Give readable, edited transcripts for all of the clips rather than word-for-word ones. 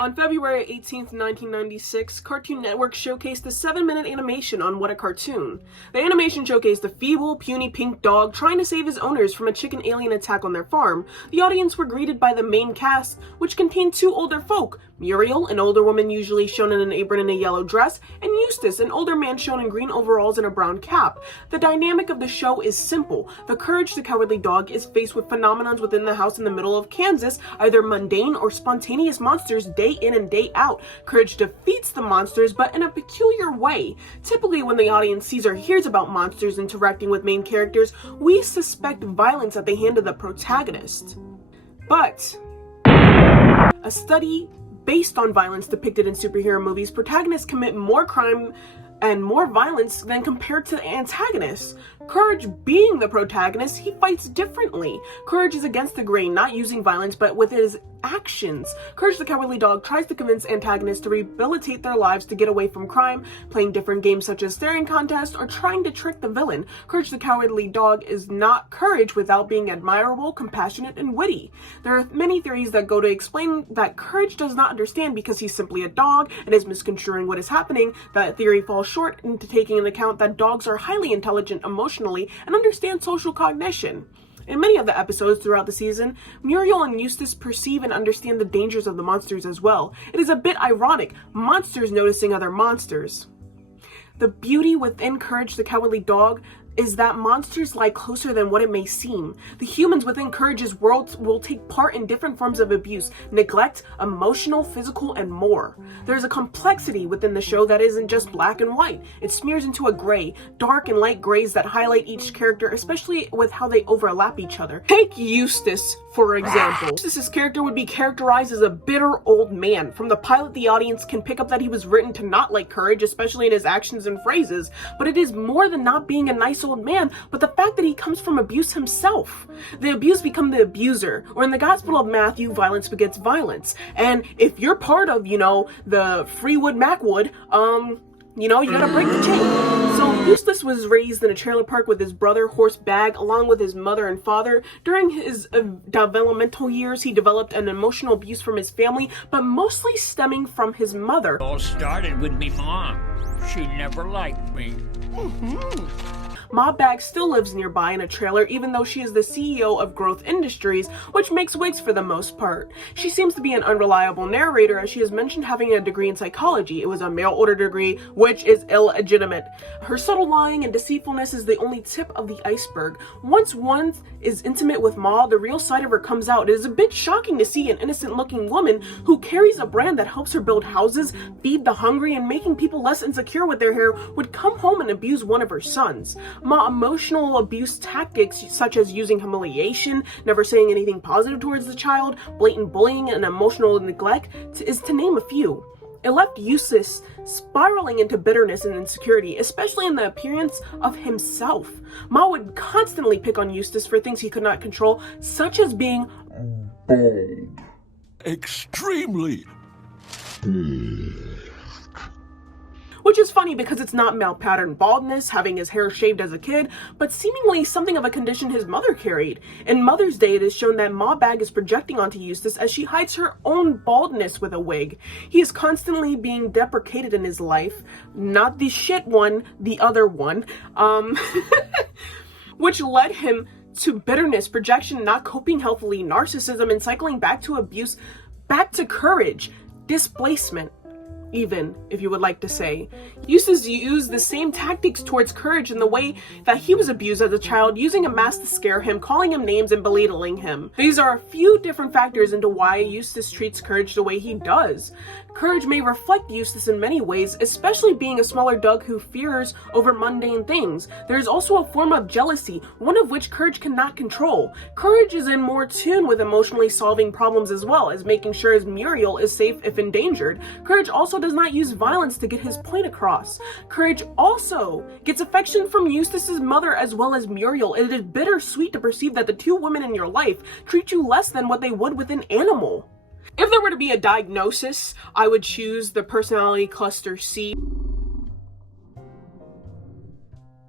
On February 18th, 1996, Cartoon Network showcased the 7-minute animation on What a Cartoon. The animation showcased a feeble, puny pink dog trying to save his owners from a chicken alien attack on their farm. The audience were greeted by the main cast, which contained two older folk, Muriel, an older woman usually shown in an apron and a yellow dress, and Eustace, an older man shown in green overalls and a brown cap. The dynamic of the show is simple. The Courage the Cowardly Dog is faced with phenomenons within the house in the middle of Kansas, either mundane or spontaneous monsters day in and day out. Courage defeats the monsters, but in a peculiar way. Typically, when the audience sees or hears about monsters interacting with main characters, we suspect violence at the hand of the protagonist. But a study based on violence depicted in superhero movies, protagonists commit more crime and more violence than compared to the antagonists. Courage being the protagonist, he fights differently. Courage is against the grain, not using violence, but with his actions. Courage the Cowardly Dog tries to convince antagonists to rehabilitate their lives to get away from crime, playing different games such as staring contests or trying to trick the villain. Courage the Cowardly Dog is not Courage without being admirable, compassionate, and witty. There are many theories that go to explain that Courage does not understand because he's simply a dog and is misconstruing what is happening. That theory falls short into taking into account that dogs are highly intelligent emotionally and understand social cognition. In many of the episodes throughout the season, Muriel and Eustace perceive and understand the dangers of the monsters as well. It is a bit ironic, monsters noticing other monsters. The beauty within Courage the Cowardly Dog is that monsters lie closer than what it may seem. The humans within Courage's world will take part in different forms of abuse, neglect, emotional, physical, and more. There's a complexity within the show that isn't just black and white. It smears into a gray, dark and light grays that highlight each character, especially with how they overlap each other. Take Eustace, for example. Eustace's character would be characterized as a bitter old man. From the pilot, the audience can pick up that he was written to not like Courage, especially in his actions and phrases, but it is more than not being a nice old man, but the fact that he comes from abuse himself. The abused become the abuser, or in the Gospel of Matthew, violence begets violence. And if you're part of, the Freewood Macwood, you gotta break the chain. So Eustace was raised in a trailer park with his brother, Horse Bag, along with his mother and father. During his developmental years, he developed an emotional abuse from his family, but mostly stemming from his mother. It all started with me mom. She never liked me. Ma Bag still lives nearby in a trailer, even though she is the CEO of Growth Industries, which makes wigs for the most part. She seems to be an unreliable narrator, as she has mentioned having a degree in psychology. It was a mail-order degree, which is illegitimate. Her subtle lying and deceitfulness is the only tip of the iceberg. Once one is intimate with Ma, the real side of her comes out. It is a bit shocking to see an innocent-looking woman who carries a brand that helps her build houses, feed the hungry, and making people less insecure with their hair would come home and abuse one of her sons. Ma emotional abuse tactics such as using humiliation, never saying anything positive towards the child, blatant bullying, and emotional neglect is to name a few. It left Eustace spiraling into bitterness and insecurity, especially in the appearance of himself. Ma would constantly pick on Eustace for things he could not control, such as being bald. Extremely which is funny because it's not male pattern baldness, having his hair shaved as a kid, but seemingly something of a condition his mother carried. In Mother's Day, it is shown that Ma Bag is projecting onto Eustace as she hides her own baldness with a wig. He is constantly being deprecated in his life, not the shit one, the other one, which led him to bitterness, projection, not coping healthily, narcissism, and cycling back to abuse, back to courage, displacement, even, if you would like to say. Eustace used the same tactics towards Courage in the way that he was abused as a child, using a mask to scare him, calling him names, and belittling him. These are a few different factors into why Eustace treats Courage the way he does. Courage may reflect Eustace in many ways, especially being a smaller dog who fears over mundane things. There is also a form of jealousy, one of which Courage cannot control. Courage is in more tune with emotionally solving problems as well as making sure his Muriel is safe if endangered. Courage also does not use violence to get his point across. Courage also gets affection from Eustace's mother as well as Muriel. It is bittersweet to perceive that the two women in your life treat you less than what they would with an animal. If there were to be a diagnosis, I would choose the personality cluster C.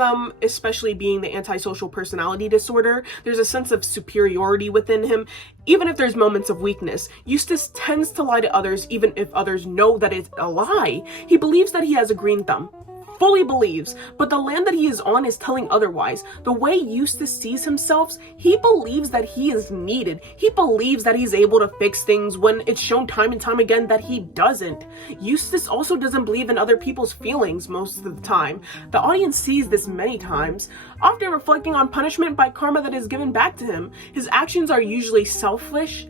them, especially being the antisocial personality disorder, there's a sense of superiority within him, even if there's moments of weakness. Eustace tends to lie to others even if others know that it's a lie. He believes that he has a green thumb. Fully believes, but the land that he is on is telling otherwise. The way Eustace sees himself, he believes that he is needed. He believes that he's able to fix things when it's shown time and time again that he doesn't. Eustace also doesn't believe in other people's feelings most of the time. The audience sees this many times, often reflecting on punishment by karma that is given back to him. His actions are usually selfish,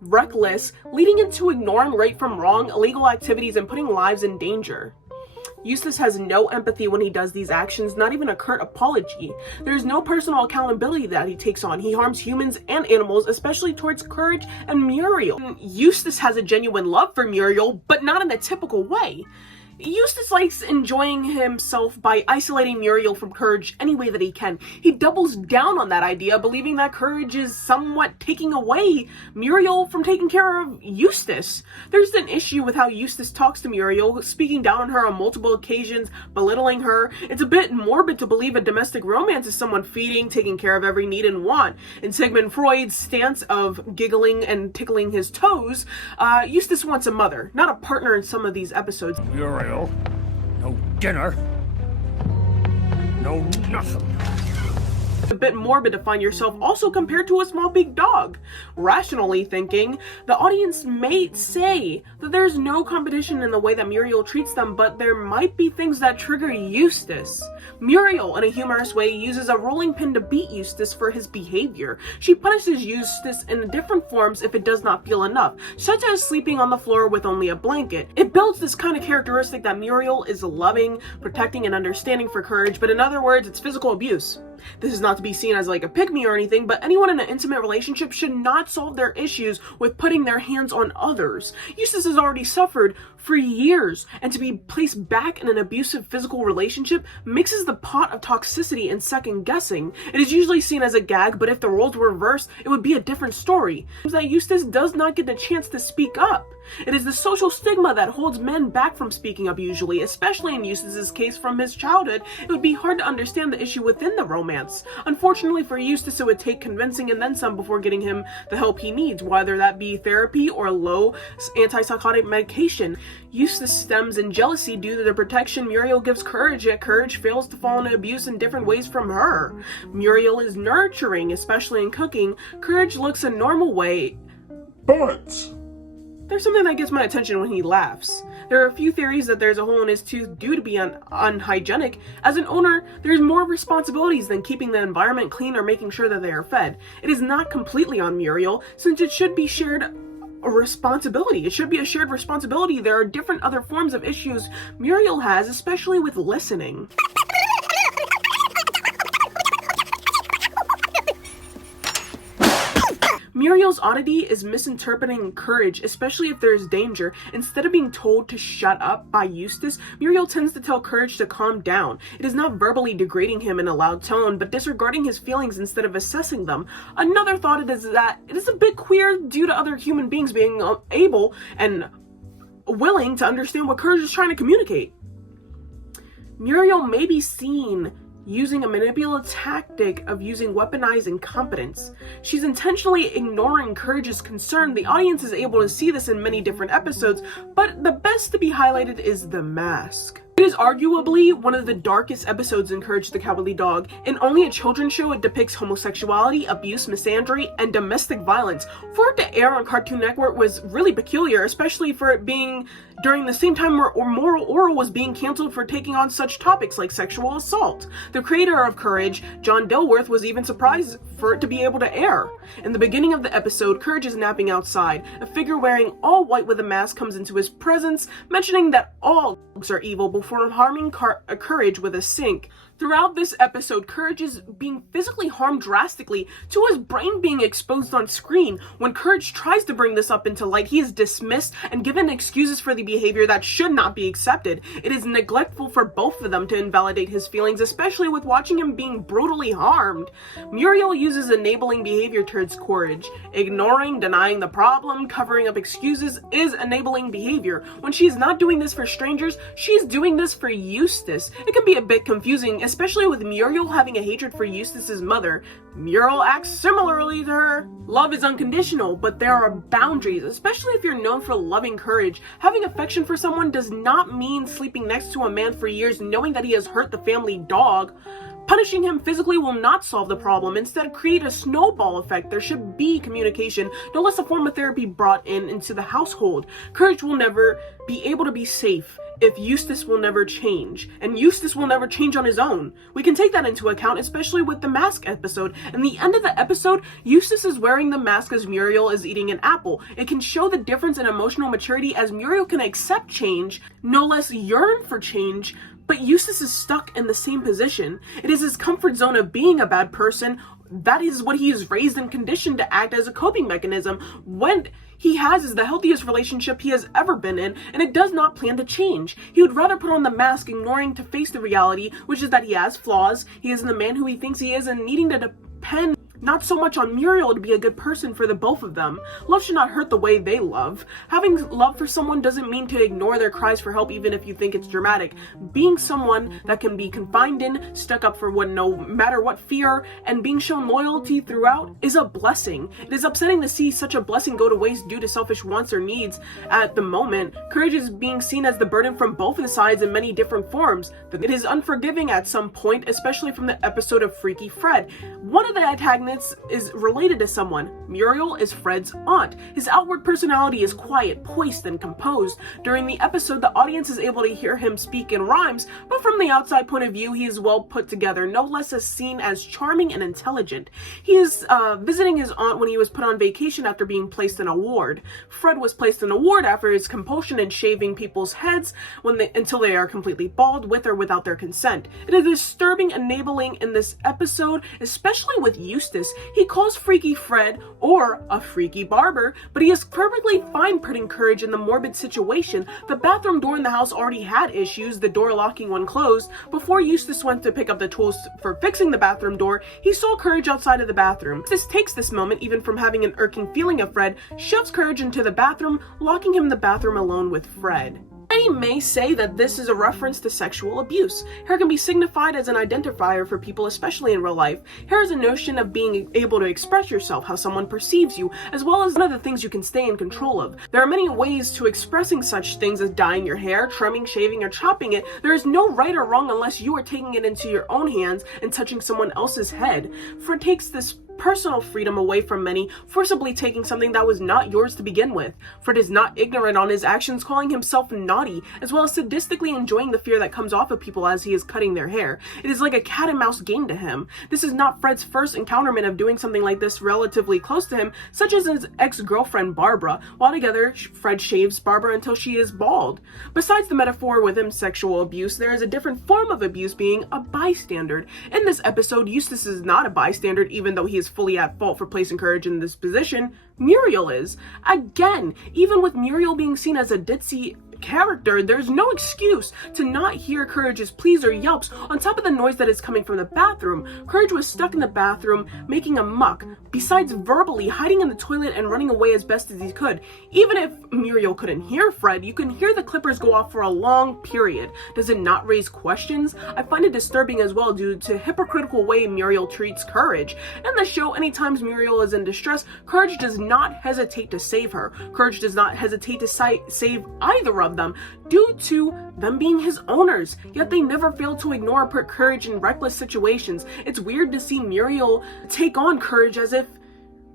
reckless, leading into ignoring right from wrong, illegal activities, and putting lives in danger. Eustace has no empathy when he does these actions, not even a curt apology. There's no personal accountability that he takes on. He harms humans and animals, especially towards Courage and Muriel. Eustace has a genuine love for Muriel, but not in the typical way. Eustace likes enjoying himself by isolating Muriel from Courage any way that he can. He doubles down on that idea, believing that Courage is somewhat taking away Muriel from taking care of Eustace. There's an issue with how Eustace talks to Muriel, speaking down on her on multiple occasions, belittling her. It's a bit morbid to believe a domestic romance is someone feeding, taking care of every need and want. In Sigmund Freud's stance of giggling and tickling his toes, Eustace wants a mother, not a partner in some of these episodes. Muriel, no dinner, no nothing. A bit morbid to find yourself also compared to a small big dog. Rationally thinking, the audience may say that there's no competition in the way that Muriel treats them, but there might be things that trigger Eustace. Muriel, in a humorous way, uses a rolling pin to beat Eustace for his behavior. She punishes Eustace in different forms if it does not feel enough, such as sleeping on the floor with only a blanket. It builds this kind of characteristic that Muriel is loving, protecting, and understanding for Courage, but in other words, it's physical abuse. This is not to be seen as like a pick-me or anything, but anyone in an intimate relationship should not solve their issues with putting their hands on others. Eustace has already suffered for years, and to be placed back in an abusive physical relationship mixes the pot of toxicity and second guessing. It is usually seen as a gag, but if the roles were reversed, it would be a different story. It seems that Eustace does not get the chance to speak up. It is the social stigma that holds men back from speaking up usually, especially in Eustace's case from his childhood. It would be hard to understand the issue within the romance. Unfortunately for Eustace, it would take convincing and then some before getting him the help he needs, whether that be therapy or low antipsychotic medication. Eustace stems in jealousy due to the protection Muriel gives Courage, yet Courage fails to fall into abuse in different ways from her. Muriel is nurturing, especially in cooking. Courage looks a normal way, but there's something that gets my attention when he laughs. There are a few theories that there's a hole in his tooth due to be unhygienic. As an owner, there's more responsibilities than keeping the environment clean or making sure that they are fed. It is not completely on Muriel, since it should be shared responsibility. It should be a shared responsibility. There are different other forms of issues Muriel has, especially with listening. Muriel's oddity is misinterpreting Courage, especially if there is danger. Instead of being told to shut up by Eustace, Muriel tends to tell Courage to calm down. It is not verbally degrading him in a loud tone, but disregarding his feelings instead of assessing them. Another thought is that it is a bit queer due to other human beings being able and willing to understand what Courage is trying to communicate. Muriel may be seen using a manipulative tactic of using weaponized incompetence. She's intentionally ignoring Courage's concern. The audience is able to see this in many different episodes, but the best to be highlighted is the mask. It is arguably one of the darkest episodes in Courage the Cowardly Dog. In only a children's show, it depicts homosexuality, abuse, misandry, and domestic violence. For it to air on Cartoon Network was really peculiar, especially for it being during the same time where Moral Oral was being canceled for taking on such topics like sexual assault. The creator of Courage, John Dilworth, was even surprised for it to be able to air. In the beginning of the episode, Courage is napping outside. A figure wearing all white with a mask comes into his presence, mentioning that all dogs are evil before harming Courage with a sink. Throughout this episode, Courage is being physically harmed drastically to his brain being exposed on screen. When Courage tries to bring this up into light, he is dismissed and given excuses for the behavior that should not be accepted. It is neglectful for both of them to invalidate his feelings, especially with watching him being brutally harmed. Muriel uses enabling behavior towards Courage. Ignoring, denying the problem, covering up excuses is enabling behavior. When she is not doing this for strangers, she is doing this for Eustace. It can be a bit confusing, especially with Muriel having a hatred for Eustace's mother. Muriel acts similarly to her. Love is unconditional, but there are boundaries, especially if you're known for loving Courage. Having affection for someone does not mean sleeping next to a man for years knowing that he has hurt the family dog. Punishing him physically will not solve the problem, instead create a snowball effect. There should be communication, no less a form of therapy brought into the household. Courage will never be able to be safe if Eustace will never change, and Eustace will never change on his own. We can take that into account, especially with the mask episode. In the end of the episode, Eustace is wearing the mask as Muriel is eating an apple. It can show the difference in emotional maturity as Muriel can accept change, no less yearn for change, but Eustace is stuck in the same position. It is his comfort zone of being a bad person. That is what he is raised and conditioned to act as a coping mechanism. When he is the healthiest relationship he has ever been in, and it does not plan to change. He would rather put on the mask, ignoring to face the reality, which is that he has flaws, he isn't the man who he thinks he is, and needing to depend not so much on Muriel to be a good person for the both of them. Love should not hurt the way they love. Having love for someone doesn't mean to ignore their cries for help even if you think it's dramatic. Being someone that can be confided in, stuck up for no matter what fear, and being shown loyalty throughout is a blessing. It is upsetting to see such a blessing go to waste due to selfish wants or needs at the moment. Courage is being seen as the burden from both of the sides in many different forms. It is unforgiving at some point, especially from the episode of Freaky Fred. One of the antagonists is related to someone. Muriel is Fred's aunt. His outward personality is quiet, poised, and composed. During the episode, the audience is able to hear him speak in rhymes, but from the outside point of view, he is well put together, no less as seen as charming and intelligent. He is visiting his aunt when he was put on vacation after being placed in a ward. Fred was placed in a ward after his compulsion in shaving people's heads until they are completely bald, with or without their consent. It is disturbing enabling in this episode, especially with Eustace. He calls Freaky Fred or a freaky barber, but he is perfectly fine putting Courage in the morbid situation. The bathroom door in the house already had issues, the door locking when closed. Before Eustace went to pick up the tools for fixing the bathroom door, he saw Courage outside of the bathroom. This takes this moment, even from having an irking feeling of Fred, shoves Courage into the bathroom, locking him in the bathroom alone with Fred. Many may say that this is a reference to sexual abuse. Hair can be signified as an identifier for people, especially in real life. Hair is a notion of being able to express yourself, how someone perceives you, as well as one of the things you can stay in control of. There are many ways to expressing such things as dyeing your hair, trimming, shaving, or chopping it. There is no right or wrong unless you are taking it into your own hands and touching someone else's head. Fred takes this personal freedom away from many, forcibly taking something that was not yours to begin with. Fred is not ignorant on his actions, calling himself naughty, as well as sadistically enjoying the fear that comes off of people as he is cutting their hair. It is like a cat and mouse game to him. This is not Fred's first encounterment of doing something like this relatively close to him, such as his ex-girlfriend Barbara. While together, Fred shaves Barbara until she is bald. Besides the metaphor with him sexual abuse, there is a different form of abuse, being a bystander. In this episode, Eustace is not a bystander, even though he is fully at fault for placing Courage in this position. Muriel is. Again, even with Muriel being seen as a ditzy character, there's no excuse to not hear Courage's pleas or yelps on top of the noise that is coming from the bathroom. Courage was stuck in the bathroom making a muck, besides verbally hiding in the toilet and running away as best as he could. Even if Muriel couldn't hear Fred, you can hear the clippers go off for a long period. Does it not raise questions? I find it disturbing as well due to hypocritical way Muriel treats Courage. In the show, anytime Muriel is in distress, Courage does not hesitate to save her. Courage does not hesitate to save either of them due to them being his owners, yet they never fail to ignore or put Courage in reckless situations. It's weird to see Muriel take on Courage as if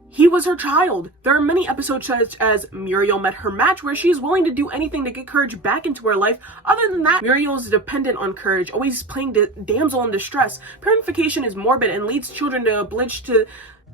he was her child. There are many episodes such as Muriel Met Her Match where she is willing to do anything to get Courage back into her life. Other than that, Muriel is dependent on Courage, always playing damsel in distress. Parentification is morbid and leads children to oblige to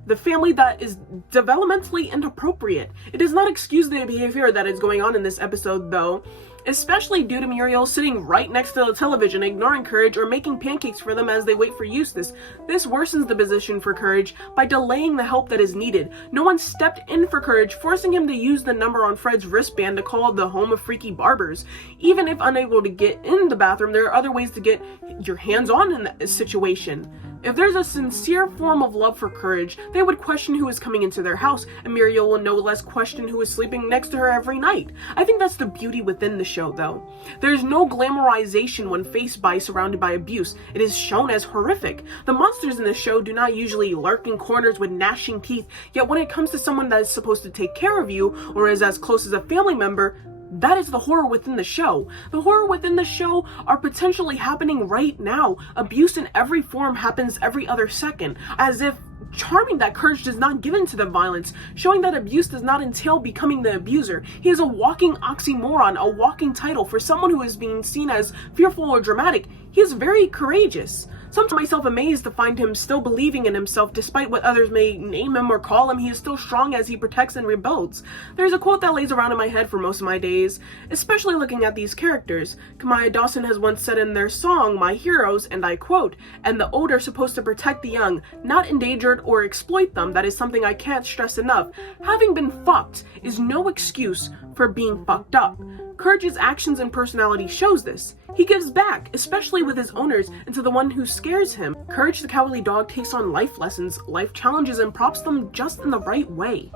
the family that is developmentally inappropriate. It does not excuse the behavior that is going on in this episode, though. especially due to Muriel sitting right next to the television, ignoring Courage or making pancakes for them as they wait for Eustace. This worsens the position for Courage by delaying the help that is needed. No one stepped in for Courage, forcing him to use the number on Fred's wristband to call the home of freaky barbers. Even if unable to get in the bathroom, there are other ways to get your hands on in that situation. If there's a sincere form of love for Courage, they would question who is coming into their house, and Muriel will no less question who is sleeping next to her every night. I think that's the beauty within the show, though. There's no glamorization when faced by surrounded by abuse. It is shown as horrific. The monsters in the show do not usually lurk in corners with gnashing teeth, yet when it comes to someone that is supposed to take care of you, or is as close as a family member, that is the horror within the show. The horror within the show are potentially happening right now. Abuse in every form happens every other second, as if charming that Courage does not give in to the violence, showing that abuse does not entail becoming the abuser. He is a walking oxymoron, a walking title for someone who is being seen as fearful or dramatic. He is very courageous. Sometimes myself amazed to find him still believing in himself despite what others may name him or call him. He is still strong as he protects and rebuilds. There's a quote that lays around in my head for most of my days, especially looking at these characters. Kamaya Dawson has once said in their song, My Heroes, and I quote, "And the old are supposed to protect the young, not endangered or exploit them." That is something I can't stress enough. Having been fucked is no excuse for being fucked up. Courage's actions and personality shows this. He gives back, especially with his owners, and to the one who scares him. Courage the Cowardly Dog takes on life lessons, life challenges, and props them just in the right way.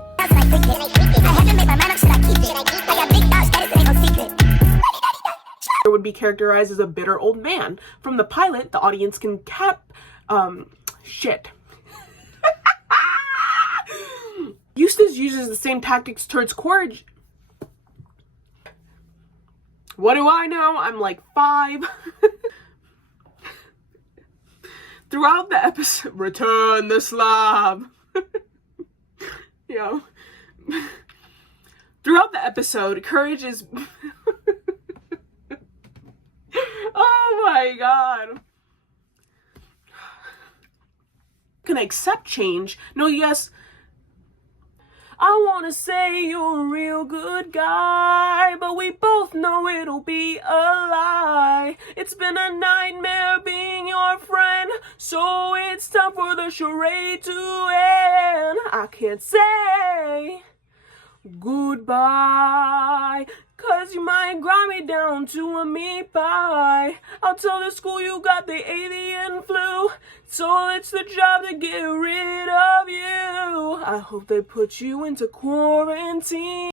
It would be characterized as a bitter old man. From the pilot, the audience can shit. Eustace uses the same tactics towards Courage. What do I know? I'm like 5. Throughout the episode, return the slab. Yo. Throughout the episode, Courage is... Oh my god. Can I accept change? No, yes. I wanna say you're a real good guy, but we both know it'll be a lie. It's been a nightmare being your friend, so it's time for the charade to end. I can't say goodbye, 'cause you might grind me down to a meat pie. I'll tell the school you got the avian flu, so it's the job to get rid of you. I hope they put you into quarantine.